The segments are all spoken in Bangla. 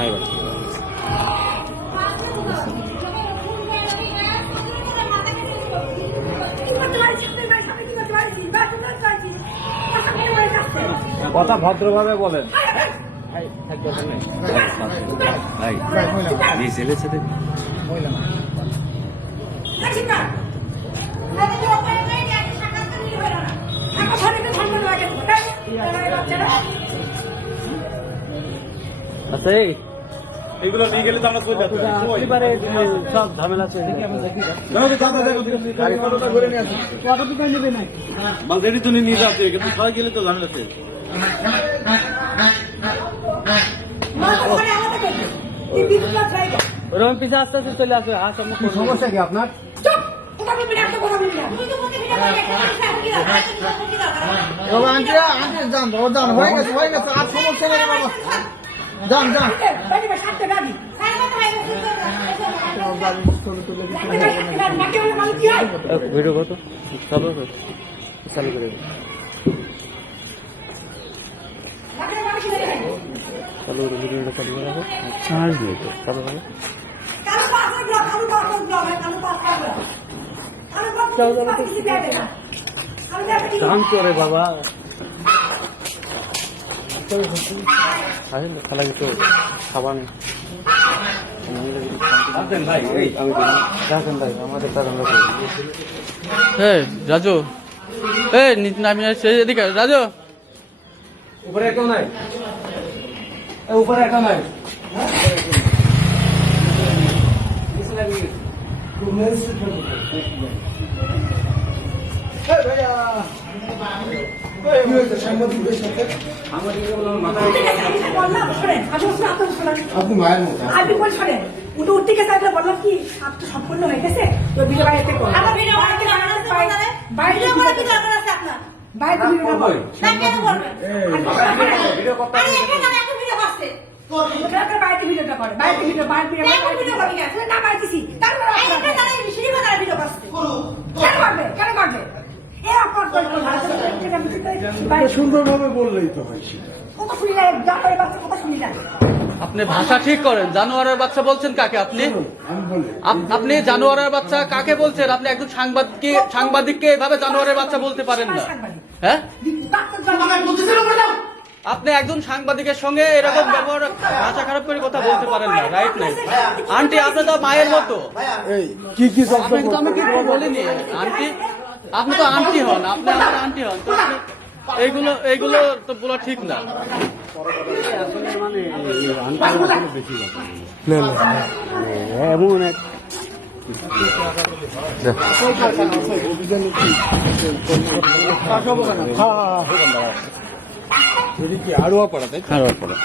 হ্যাঁ এবার কথা ভদ্রভাবে বলেন। ছেলের সাথে আচ্ছা এই এগুলো নিয়ে গেলে তো আমরা চলে পারি। এবারে সব ঝামেলা আছে দেখি আমি দেখি দেখো তো নিয়ে যাচ্ছে কিন্তু সবাই গেলে তো ঝামেলা আছে ওরকম পিছে আস্তে আস্তে চলে আসবে হাস আমি সমস্যা কি আপনার? বাবা আন্টি আন্টি যান যান হয়ে গেছে হয়ে গেছে আর সমস্যা নেই বাবা। যান যান। ভিডিও কত? চালু করে চালু করে ভিডিওটা চালু করে রাখো চার্জ নেই চালু করে কাম করে বাবা। আসেন খালা কিছু খাবার রাজু। এই নিচে আসছে এদিকে, রাজু। উপরে কেউ নাই? উপরে নাই। আপনি মায়ের মতো আপনি বল শোনেন উঠে উঠতে গেছে আমি বললাম কি সব তো সম্পূর্ণ হয়ে গেছে তো বিজয় বাড়িতে করো আমার? বাইরে দরকার আছে আপনার? বাইরে না, কেন করবেন? আরে এখানে একটা ভিডিও করছি। বাইরে ভিডিওটা করে বাইরে ভিডিও বাইরে ভিডিও করি না। তারপরে ভিডিও করছি। কেন করবে কেন করবে সুন্দরভাবে বললেই তো হয় আপনি ভাষা ঠিক করেন জানোয়ারের বাচ্চা বলছেন কাকে আপনি? আমি বলি আপ- আপনি জানোয়ারের বাচ্চা কাকে বলছেন? আপনি একজন সাংবাদিককে সাংবাদিককে এভাবে জানোয়ারের বাচ্চা বলতে পারেন না। হ্যাঁ? আপনি একজন সাংবাদিকের সঙ্গে এরকম ব্যবহার ভাষা খারাপ করে কথা বলতে পারেন না রাইট নাই? আন্টি আপনি তো মায়ের মতো। এই কি কি তো আমি কিছু বলিনি। আন্টি আপনি তো আন্টি হন আপনি আমার আন্টি হন তো এইগুলো এইগুলো তো বলা ঠিক না। এমন এক আরও পড়াতে খারাপ পড়ে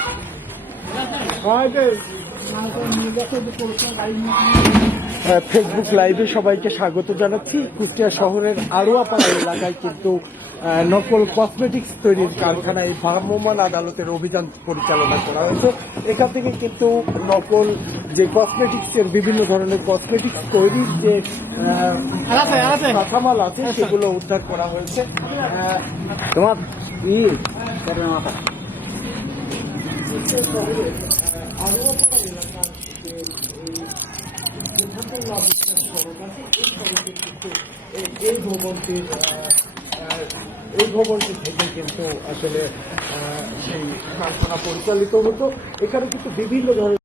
ফেসবুক লাইভে সবাইকে স্বাগত জানাচ্ছি। কুষ্টিয়া শহরের আরোয়াপাড়া এলাকায় কিন্তু নকল কসমেটিক্স তৈরির কারখানায় ভ্রাম্যমান আদালতের অভিযান পরিচালনা করা হয়েছে। এখান থেকে কিন্তু নকল যে কসমেটিক্স এর বিভিন্ন ধরনের কসমেটিক্স তৈরির যে কাঁচামাল আছে সেগুলো উদ্ধার করা হয়েছে। তোমার ই এই ভবনটির এই ভবনটি থেকে কিন্তু আসলে সেই কারখানা পরিচালিত হতো। এখানে কিন্তু বিভিন্ন ধরনের